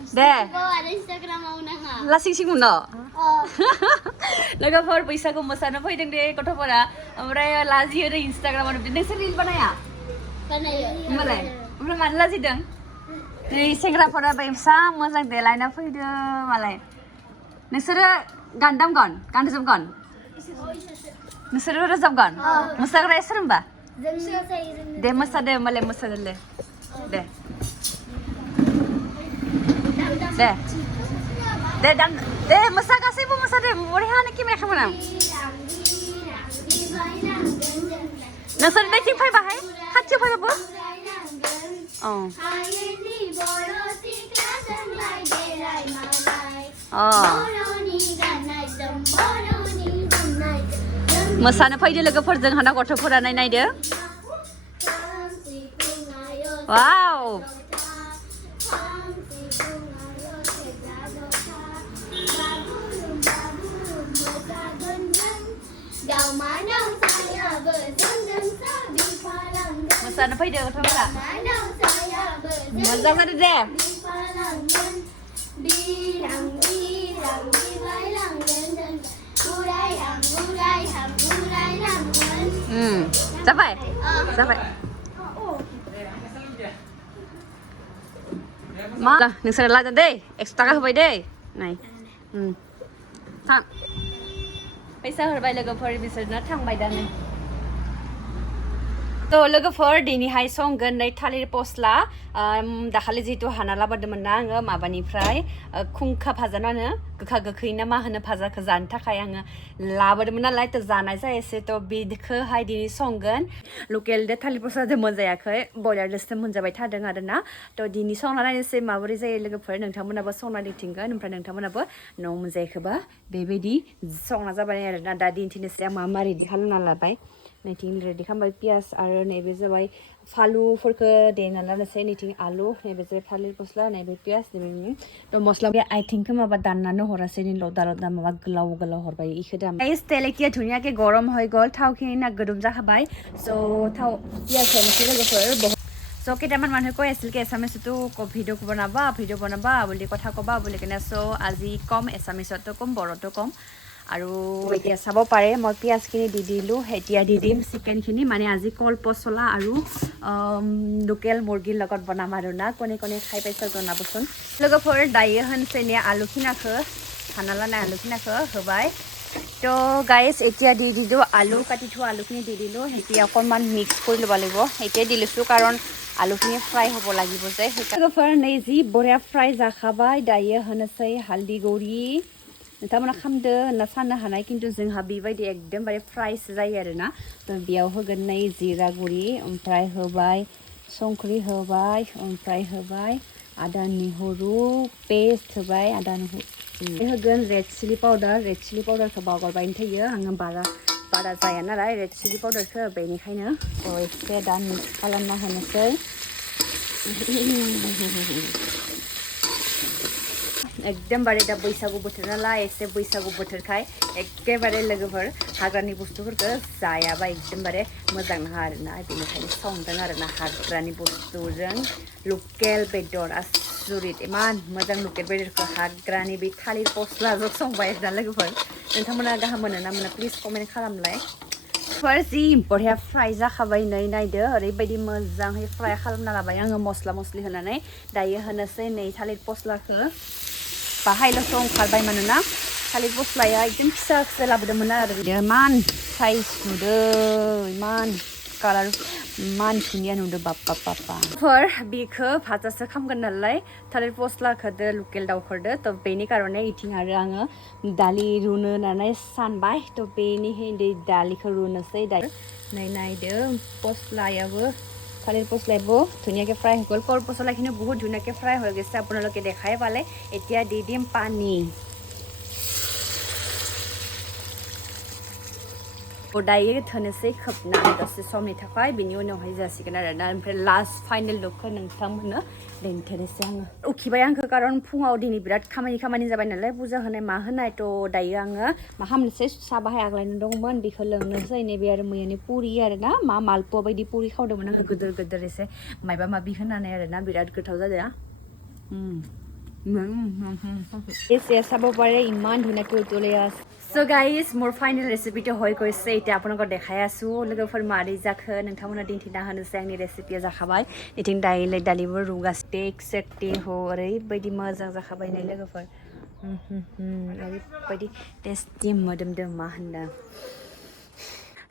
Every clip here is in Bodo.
दे लासिं सिं उनाव लोगोफोर बैसागु मोसानो फैदों दे गथ'फोरा ओमफ्राय लाजियो रे इन्सटाग्रामाव नोंसोर रिल बानाया होमबालाय ओमफ्राय मानो लाजिदों नै सेंग्राफोरा बेसा मोजां देलायना फैदो मालाय नोंसोरो गान दामगोन गान रोजाबगोन नोंसोरो रोजाबगोन मोसाग्राया सोर होमबा दे मोसादो होमबालाय मोसादोले दे दे दे दाम दे मोसा गासैबो मोसादो बरियानो केमेरा खालामो नोंसोर नैथिं फैबाहाय खाथियाव फैबाबो मोसानो फैदो लोगोफोरजों हाना गथ'फोरा नायदो वाव मोसानो फैदो गथ'फोरा मोजां जादो दे जाबाय जाबाय मा नोंसोर लादो दै 100 थाखा होबाय दै नाय थां फैसा हरबाय लोगोफोर बिसोरनो थांबाय दानो तो लोगोफोर दिनैहाय संगोन नै थालिर फस्ला दाखालि जिहेतु हाना लाबोदोंमोन ना आङो माबानिफ्राय खुंखा भाजानानो गोखा गोखै ना मा होनो भाजाखौ जानो थाखाय आङो लाबोदोंमोन नालाय तो जानाय जायासै तो बेखौहाय दिनै संगोन लकेल दे थालिर फस्लाजों मोनजायाखै बयलारजोंसो मोनजाबाय थादों आरोना तो दिनै संना नायनोसै माबोरै जायो लोगोफोर नोंथांमोनाबो संना दिन्थिगोन ओमफ्राय नोंथांमोनाबो न'आव मोनजायाखैबा बेबायदि संना जाबाय आरोना दा दिन्थिनोसै आं मा रेडि खालामना लाबाय नैथिं रेडि खालामबाय पियास आरो नैबे जाबाय फालुफोरखौ देना लानोसै नैथिं आलु नैबे जाबाय थालिर फस्ला नैबे पियास नैबे तो मस्ला बे आइथिंखौ माबा दाननानै हरासै नि लदा लदा माबा गोलाव गोलाव हरबाय इखौ दाम तेल एतिया धुनियाके गरम হৈ গ'ল थावखिनि ना गदुम जाखाबाय सो थाव पियास होनोसै लोगोफोर सो केटामान मानसिया কৈ আছিল कि एसामिसতো ভিডিঅ' বনাবা বুলি কথা ক'বা বুলি কিনে সো আজি কম এসামিসতো কম বড়তো কম আৰু এতিয়া চাব পাৰে মই পিয়াজখিনি দি দিলোঁ এতিয়া দি দিম চিকেনখিনি মানে আজি কলপচলা আৰু লোকেল মুৰ্গীৰ লগত বনাম আৰু না কোনে কোনে খাই পাইছে জনাবচোন लोगोफोर दायो होनसै ने आलुखिनाखौ हाना लानाय आलुखिनाखौ होबाय तो गाइस এতিয়া দি দিলোঁ आलु काटि थोआ आलुखिनि দি দিলোঁ এতিয়া অকণমান মিক্স কৰি ল'ব লাগিব এতিয়া দি লৈছোঁ কাৰণ आलुखिनि फ्राय হ'ব লাগিব যে लोगोफोर नै जि बरिया फ्राय जाखाबाय दायो होनोसै हालदि गुरि नोंथांमोना खामदो होनना साननो हानाय खिन्थु जोंहा बेबायदि एकदमबारे फ्रायसो जायो आरोना तो बेयाव होगोन नै जिरा गुरि ओमफ्राय होबाय संख्रि होबाय ओमफ्राय होबाय आदा निहुरु पेस्ट होबाय आदा निहुरु होगोन रेड चिली पाउडारखौ बावगारबायनो थायो आङो बारा जाया नालाय रेड चिली पाउडारखौ बेनिखायनो एसे दा मिक्स खालामना होनोसै एकदमबारे दा बैसागु बोथोर नालाय एसे बैसागु बोथोरखाय एखेबारे लोगोफोर हाग्रानि बुस्थुफोरखौ जायाबा एकदमबारे मोजां नङा आरोना बेनिखायनो संदों आरोना हाग्रानि बुस्थुजों लकेल बेदर आसुरित इमान मोजां लकेल बेदरखौ हाग्रानि बे थालिर फस्लाजों संबाय आरोना लोगोफोर नोंथांमोना गाहाम मोनो ना मोना प्लिज कमेन्ट खालामलाय जि बरिया फ्राय जाखाबाय नै नायदो ओरैबायदि मोजाङै फ्राय खालामना लाबाय आङो मस्ला मस्लि होनानै दायो होनोसै नै थालिर फस्लाखौ बाहायल'सो ओंखारबाय मानोना थालिर फस्लाया एकदम फिसा फिसा लाबोदोंमोन आरो इमान साइज नुदों इमान कालार इमान धुनिया नुदों बाप्पा बेखौ भाजासो खामगोन नालाय थालिर फस्लाखौदो लकेल दाउखौदो तो बेनि कारणे इथिं आरो आङो दालि रुनो होननानै सानबाय तो बेनि दालिखौ रुनोसै दायो नै नायदो फस्लायाबो थालिर फस्लायाबो ধুনীয়াকৈ ফ্ৰাই হৈ গ'ল কলপচলাখিনি বহুত ধুনীয়াকৈ ফ্ৰাই হৈ গৈছে আপোনালোকে দেখাই পালে এতিয়া দি দিম পানী दायो होनोसै खोबनानै दसे समनि थाखाय बिनि उनावहाय जासिगोन आरोना ओमफ्राय लास्ट फाइनेल लुकखौ नोंथांमोननो दिन्थिनोसै आङो उखिबाय आंखौ खारन फुङाव दिनै बिराद खामानि जाबाय नालाय फुजा होनाय मा होनाय तो दायो आङो मा खालामनोसै साहा बाहाय आग्लायनो दंमोन बेखौ लोंनोसै नैबे आरो मैयानि पुरि आरोना मा मालपुवा बायदि पुरि खावदोंमोन आङो गोदोर एसे माबा माबि होनानै आरोना बिराद गोथाव जादों এয়া চাব পাৰে ইমান ধুনীয়াকৈ উতলি আছে চ' গাইজ মোৰ ফাইনেল ৰেচিপিটো হৈ গৈছে এতিয়া আপোনালোকক দেখাই আছোঁ লোগोफोर मारै जाखो नोंथांमोना दिन्थिना होनोसै आंनि रेसिपिया जाखाबाय इथिं दालिबो रुगासिनो एक्जेक्टलि ओरैबायदि मोजां जाखाबाय नै लोगोफोर ओरैबायदि टेस्टि मोदोमदों मा होनदों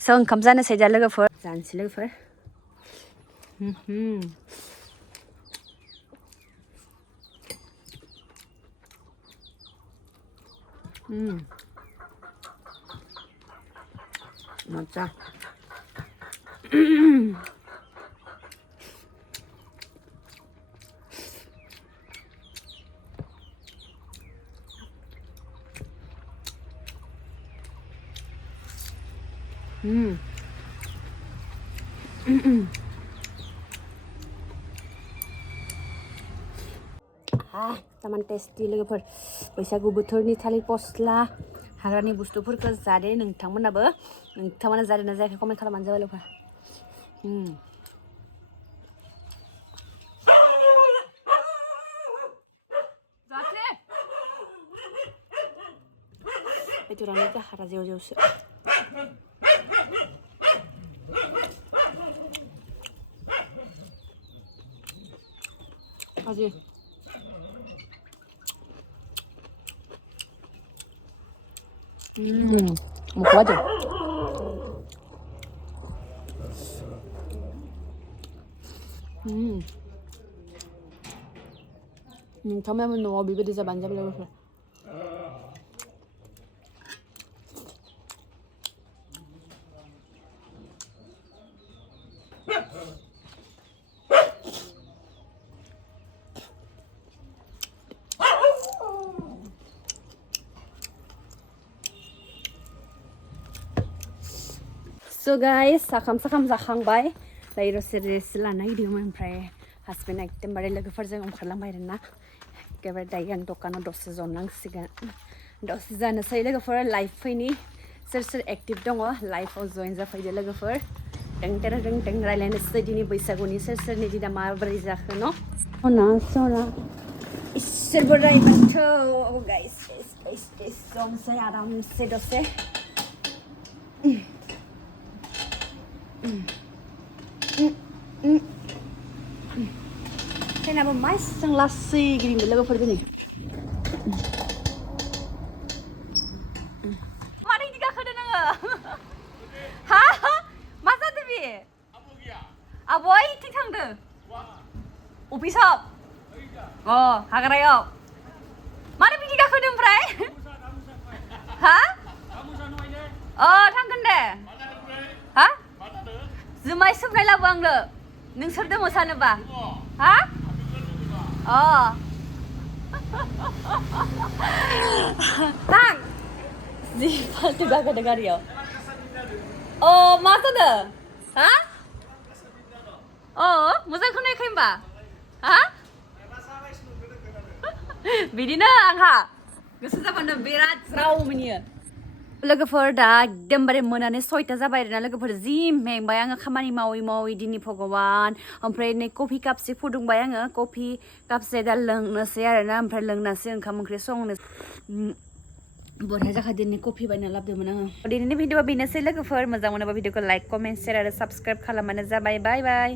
स' ओंखाम जानोसै दा लोगोफोर जानोसै लोगोफोर 맞아. Taman टेस्टि लोगोफोर बैसागु बोथोरनि थालिर फस्ला हाग्रानि बुस्थुफोरखौ जादे नोंथांमोना जादोंना जायाखै कमेन्ट खालामबानो जाबाय लोगोफोर बेदरानो गाहारा जेव जेवसो 가지 먹고 가자 처음에는 너무 비비리자 만져보려고 했어 So guys, sakam जाखांबाय दायो दसे रेस्ट लानो नागिरदोंमोन ओमफ्राय हासबेन्ड एकदमबारे लोगोफोरजों ओंखारलांबाय आरोना एखेबारे दायो आं दखानाव दसे जनांसिगोन दसे जानोसै लोगोफोर लाइभ फैनि सोर सोर एक्टिभ दङ लाइभआव जइन जाफैदो लोगोफोर टें रायलायनोसै दिनै बैसागुनि सोर सोरनि दिना माबोरै जाखो न' सना इसोर बोराइ बाथौ गाइस जमसै आरामसे दसे Kenapa mas yang lasi gini logoफोर दिनै मारै इदि गाखोदो नोङो हा मा जादो बे आब'आ इथिं थांदो अफिसाव हाग्रायाव मारै बिदि गाखोदो ओमफ्राय हा थांगोन दे हा जुमाय सोबनाय लाबो आंनो नोंसोरदो मोसानोबा हा थां जि फाल्तु गाखोदो गारियाव मा जादो हा मोजां खोनायाखै होमबा हा बिदिनो आंहा गोसो जाबानो बिराद ज्राव मोनियो लोगोफोर दा एकदमबारे मोनानि 6ता जाबाय आरोना लोगोफोर जि मेंबाय आङो खामानि मावै दिनै भगवान ओमफ्राय नै कफि कापसे फुदुंबाय आङो कफि कापसे दा लोंनोसै आरोना ओमफ्राय लोंनासै ओंखाम ओंख्रि संनो बरहा जाखा दिनै कफि बायना लाबोदोंमोन आङो दिनैनि भिडिअआ बेनोसै लोगोफोर मोजां मोनोबा भिडिअखौ लाइक कमेन्ट शेयार आरो साबस्क्राइब खालामबानो जाबाय बाय बाय